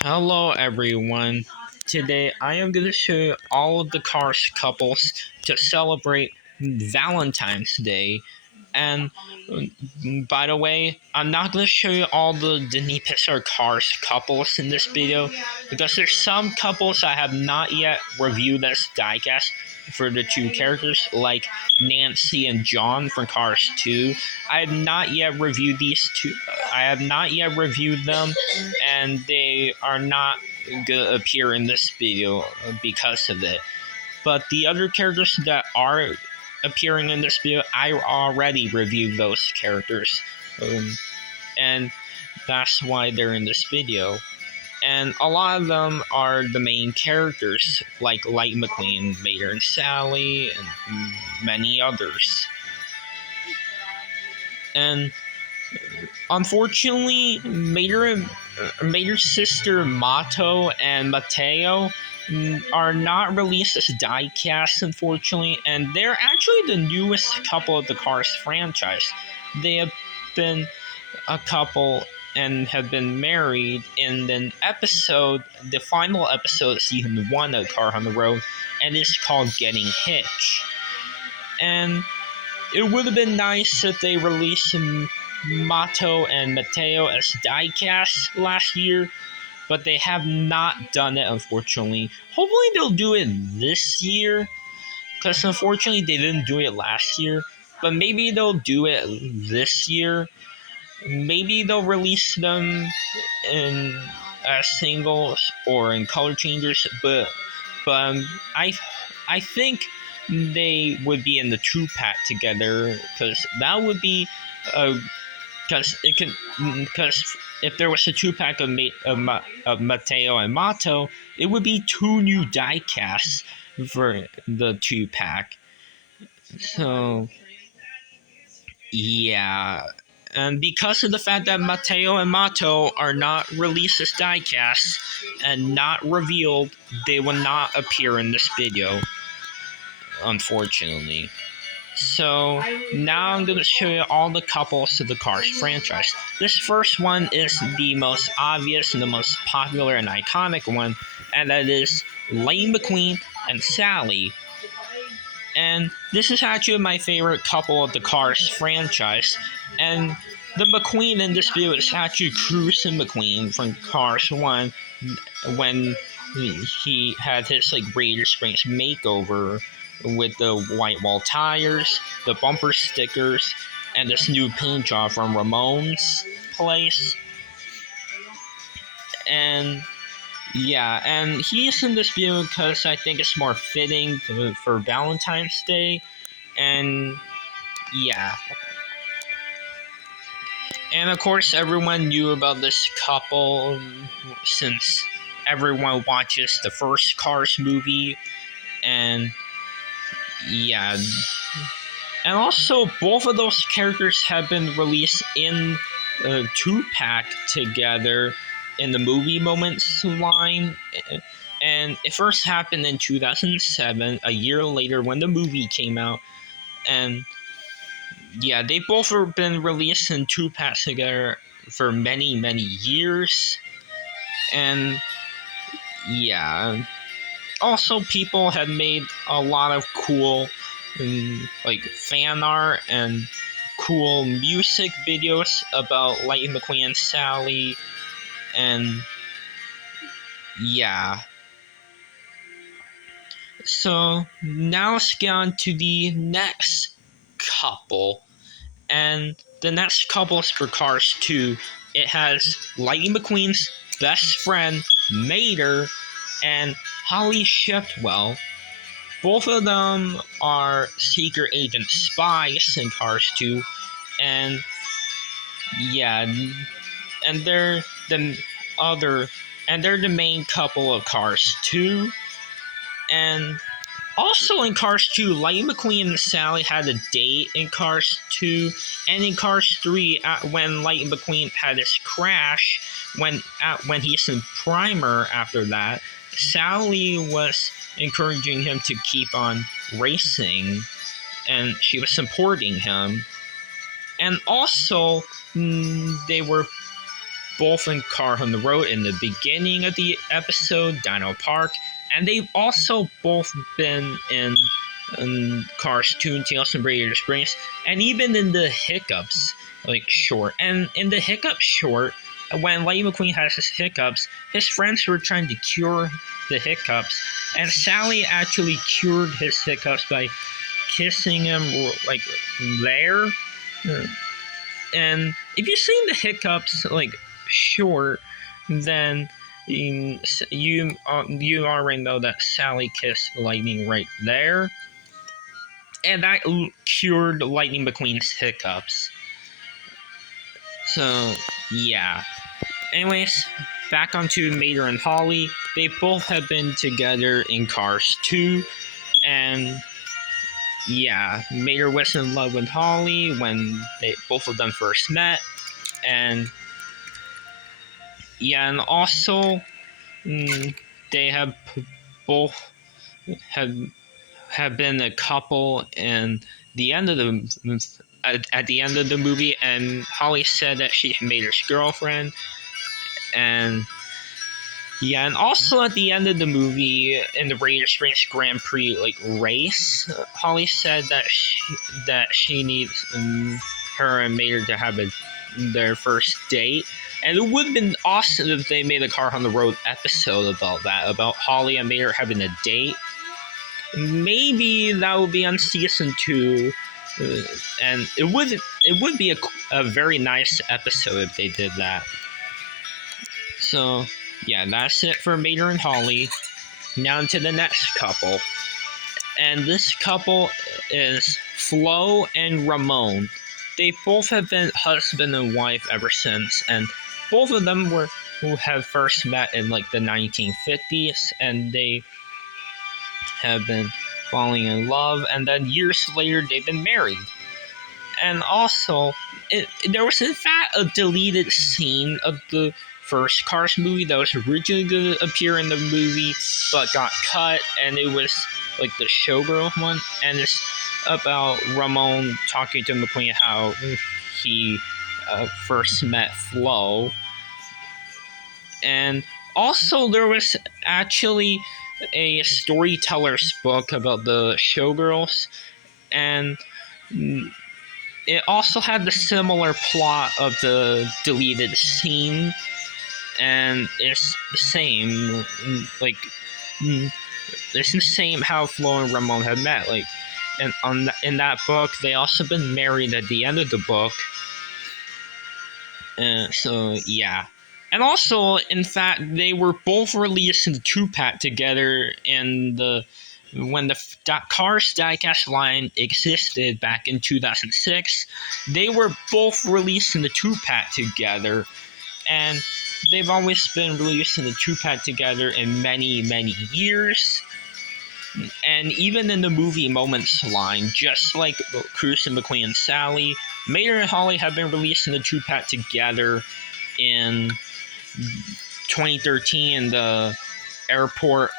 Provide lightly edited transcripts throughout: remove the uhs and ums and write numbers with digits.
Hello everyone. Today I am going to show you all of the Cars couples to celebrate Valentine's Day. And by the way, I'm not going to show you all the Disney Pixar Cars couples in this video because there's some couples I have not yet reviewed as diecast for the two characters, like Nancy and John from Cars 2. I have not yet reviewed these two. I have not yet reviewed them, and they are not gonna appear in this video because of it. But the other characters that are appearing in this video, I already reviewed those characters, and that's why they're in this video. And a lot of them are the main characters, like Light McQueen, Mater and Sally, and many others. And unfortunately, Mater's sister Mato and Mateo are not released as diecast, unfortunately, and they're actually the newest couple of the Cars franchise. They have been a couple and have been married in the final episode of season 1 of Car on the Road, and it's called Getting Hitched. And it would have been nice if they released Mato and Mateo as diecast last year, but they have not done it, unfortunately. Hopefully they'll do it this year, because unfortunately they didn't do it last year, but maybe they'll do it this year. Maybe they'll release them in singles or in color changers, but I think they would be in the 2-pack together, because that would be because if there was a 2-pack of Mateo and Mato, it would be 2 new diecasts for the 2-pack. So yeah. And because of the fact that Mateo and Mato are not released as diecasts and not revealed, they will not appear in this video, unfortunately. So now I'm going to show you all the couples of the Cars franchise. This first one is the most obvious and the most popular and iconic one, and that is Lightning McQueen and Sally. And this is actually my favorite couple of the Cars franchise. And the McQueen in this video is actually Cruisin' McQueen from Cars 1 when he had his Radiator Springs makeover with the white wall tires, the bumper stickers, and this new paint job from Ramon's place. And yeah, and he's in this video because I think it's more fitting for Valentine's Day. And yeah. And of course, everyone knew about this couple since everyone watches the first Cars movie. And yeah. And also, both of those characters have been released in a 2-pack together in the Movie Moments line. And it first happened in 2007, a year later when the movie came out. And yeah, they both have been released in 2-packs together for many, many years. And yeah. Also, people have made a lot of cool fan art and cool music videos about Lightning McQueen and Sally. And yeah. So now let's get on to the next couple. And the next couple is for Cars 2. It has Lightning McQueen's best friend, Mater, and Holly Shepwell. Both of them are secret agent spies in Cars 2. And yeah, and they're the main couple of Cars 2. And also in Cars 2, Lightning McQueen and Sally had a date in Cars 2, and in Cars 3, when Lightning McQueen had his crash, when he's in primer after that, Sally was encouraging him to keep on racing, and she was supporting him. And also, they were both in Car on the Road in the beginning of the episode, Dino Park, and they've also both been in Cars 2 and Tales from Radiator Springs, and even in the Hiccups short. And in the Hiccups short, when Lightning McQueen has his hiccups, his friends were trying to cure the hiccups, and Sally actually cured his hiccups by kissing him there. And if you've seen the Hiccups short, then you already know that Sally kissed Lightning right there, and that cured Lightning McQueen's hiccups. So yeah. Anyways, back onto Mater and Holly. They both have been together in Cars 2, and yeah, Mater was in love with Holly when both of them first met, and yeah, and also they have both have been a couple in the end of the at the end of the movie, and Holly said that she's Mater's girlfriend, and yeah, and also at the end of the movie in the Radiator Springs Grand Prix race, Holly said that she needs her and Mater to have their first date, and it would have been awesome if they made a Car on the Road episode about that, about Holly and Mater having a date. Maybe that would be on season 2, and it would be a very nice episode if they did that. So yeah, that's it for Mater and Holly. Now to the next couple, and this couple is Flo and Ramon. They both have been husband and wife ever since, and both of them who have first met in the 1950s, and they have been falling in love, and then years later they've been married. And also, there was in fact a deleted scene of the first Cars movie that was originally going to appear in the movie but got cut, and it was the showgirl one, and it's about Ramon talking to McQueen how he first met Flo. And also there was actually a storyteller's book about the showgirls, and it also had the similar plot of the deleted scene, and it's the same, it's the same how Flo and Ramon had met, and in that book they also been married at the end of the book, so yeah. And also, in fact, they were both released in the 2-pack together when the Cars diecast line existed back in 2006. They were both released in the 2-pack together, and they've always been released in the 2-pack together in many, many years. And even in the movie Moments line, just like Cruz and McQueen and Sally, Mater and Holly have been released in the 2-pack together in 2013 in the Airport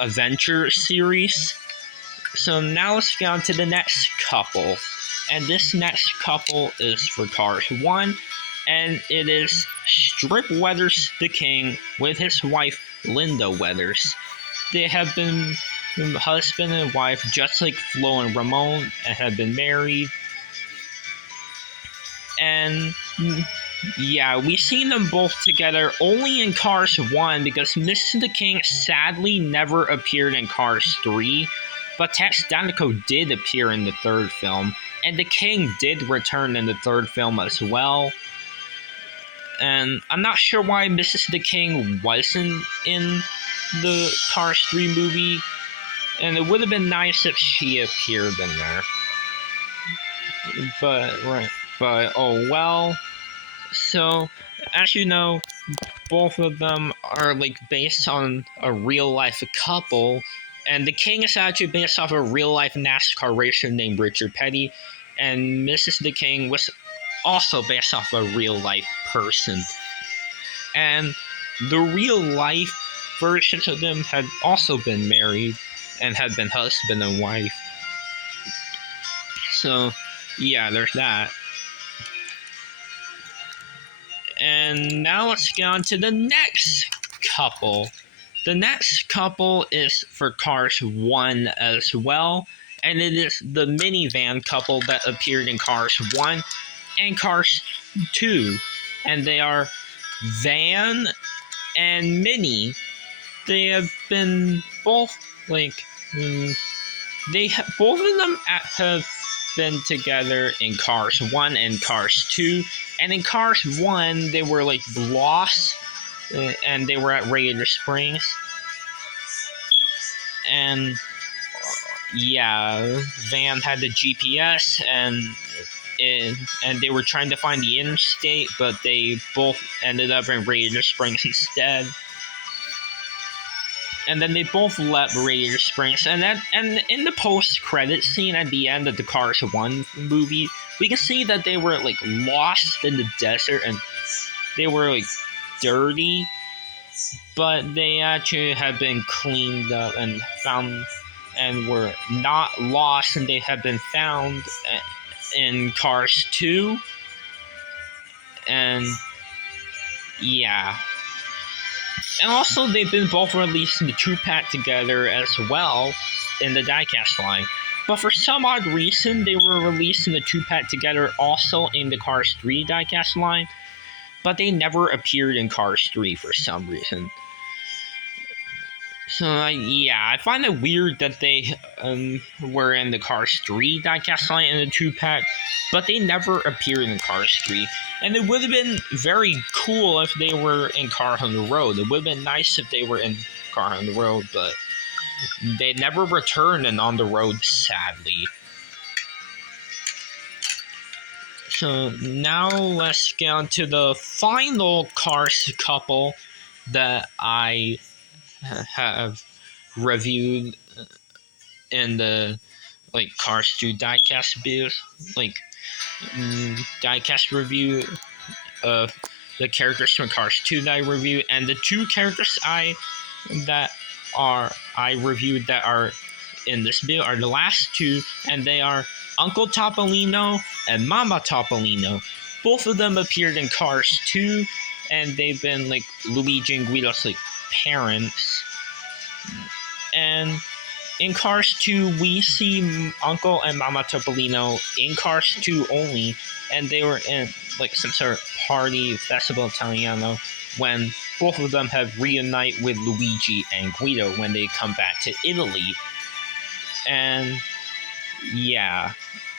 Adventure series. So now let's get on to the next couple. And this next couple is for Cars 1, and it is Strip Weathers the King with his wife Linda Weathers. They have been husband and wife just like Flo and Ramon, and have been married. And yeah, we've seen them both together only in Cars 1 because Mrs. the King sadly never appeared in Cars 3, but Tex Danico did appear in the third film, and the King did return in the third film as well. And I'm not sure why Mrs. the King wasn't in the Cars 3 movie, and it would have been nice if she appeared in there. But oh well. So, as you know, both of them are based on a real life couple, and the King is actually based off a real life NASCAR racer named Richard Petty, and Mrs. the King was also based off a real life person. And the real life versions of them had also been married and had been husband and wife. So, yeah, there's that. And And now let's get on to the next couple. The next couple is for Cars 1 as well, and it is the minivan couple that appeared in Cars 1 and Cars 2. And they are Van and Minnie. They have been both like both of them have been together in Cars 1 and Cars 2. And in Cars 1, they were like lost, and they were at Radiator Springs. And yeah, Van had the GPS, and they were trying to find the interstate, but they both ended up in Radiator Springs instead. And then they both left Radiator Springs, and in the post-credit scene at the end of the Cars 1 movie, we can see that they were like lost in the desert, and they were like dirty, but they actually had been cleaned up and found, and were not lost, and they have been found in Cars 2. And yeah. And also, they've been both released in the 2-pack together as well in the diecast line. But for some odd reason, they were released in the 2-pack together also in the Cars 3 diecast line. But they never appeared in Cars 3 for some reason. So, yeah, I find it weird that they were in the Cars 3 diecast line in the 2-pack, but they never appeared in Cars 3. And it would have been very cool if they were in Car on the Road. It would have been nice if they were in Car on the Road, but they never returned and On the Road, sadly. So now let's get on to the final Cars couple that I have reviewed in the Cars 2 diecast videos, diecast review of the characters from Cars 2 that I reviewed, and the two characters I reviewed that are in this video are the last two, and they are Uncle Topolino and Mama Topolino. Both of them appeared in Cars 2, and they've been Luigi and Guido's parents. And in Cars 2, we see Uncle and Mama Topolino in Cars 2 only, and they were in some sort of party, Festival Italiano, when both of them have reunite with Luigi and Guido when they come back to Italy. And yeah.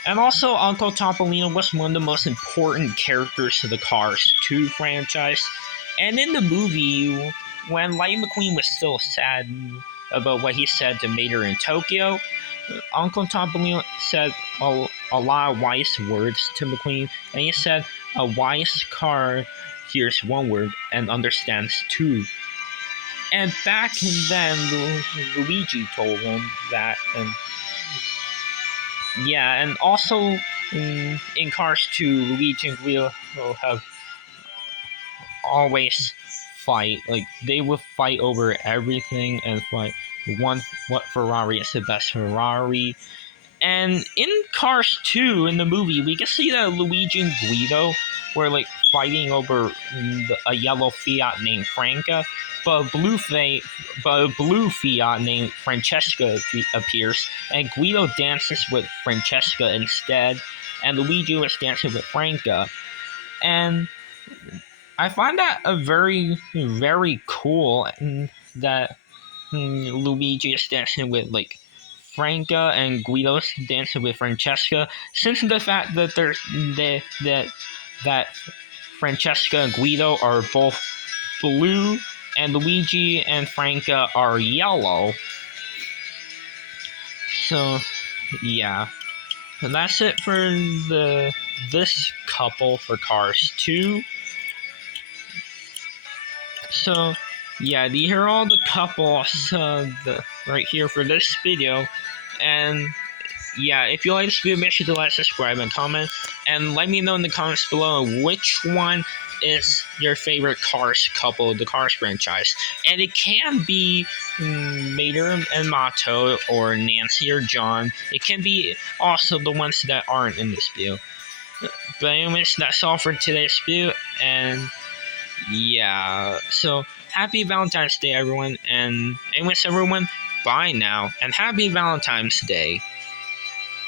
And also, Uncle Topolino was one of the most important characters to the Cars 2 franchise. And in the movie, when Lightning McQueen was still sad about what he said to Mater in Tokyo, Uncle Topolino said a lot of wise words to McQueen, and he said, "A wise car hears one word and understands two." And back then, Luigi told him that, and yeah, and also in Cars 2, Luigi and Guido have always fight. They will fight over everything and fight what Ferrari is the best Ferrari. And in Cars 2, in the movie, we can see that Luigi and Guido were fighting over a yellow Fiat named Franca, but a blue Fiat named Francesca appears, and Guido dances with Francesca instead, and Luigi was dancing with Franca. And I find that a very, very cool that Luigi is dancing with Franca and Guido's dancing with Francesca, since the fact that that Francesca and Guido are both blue and Luigi and Franca are yellow. So yeah, and that's it for this couple for Cars 2. So yeah, these are all the couples right here for this video. And yeah, if you like this video, make sure to like, subscribe, and comment. And let me know in the comments below which one is your favorite Cars couple of the Cars franchise. And it can be Mater and Mato, or Nancy or John. It can be also the ones that aren't in this video. But anyways, that's all for today's video, and Yeah. So happy Valentine's Day, everyone, and anyways, everyone, bye now, and happy Valentine's Day.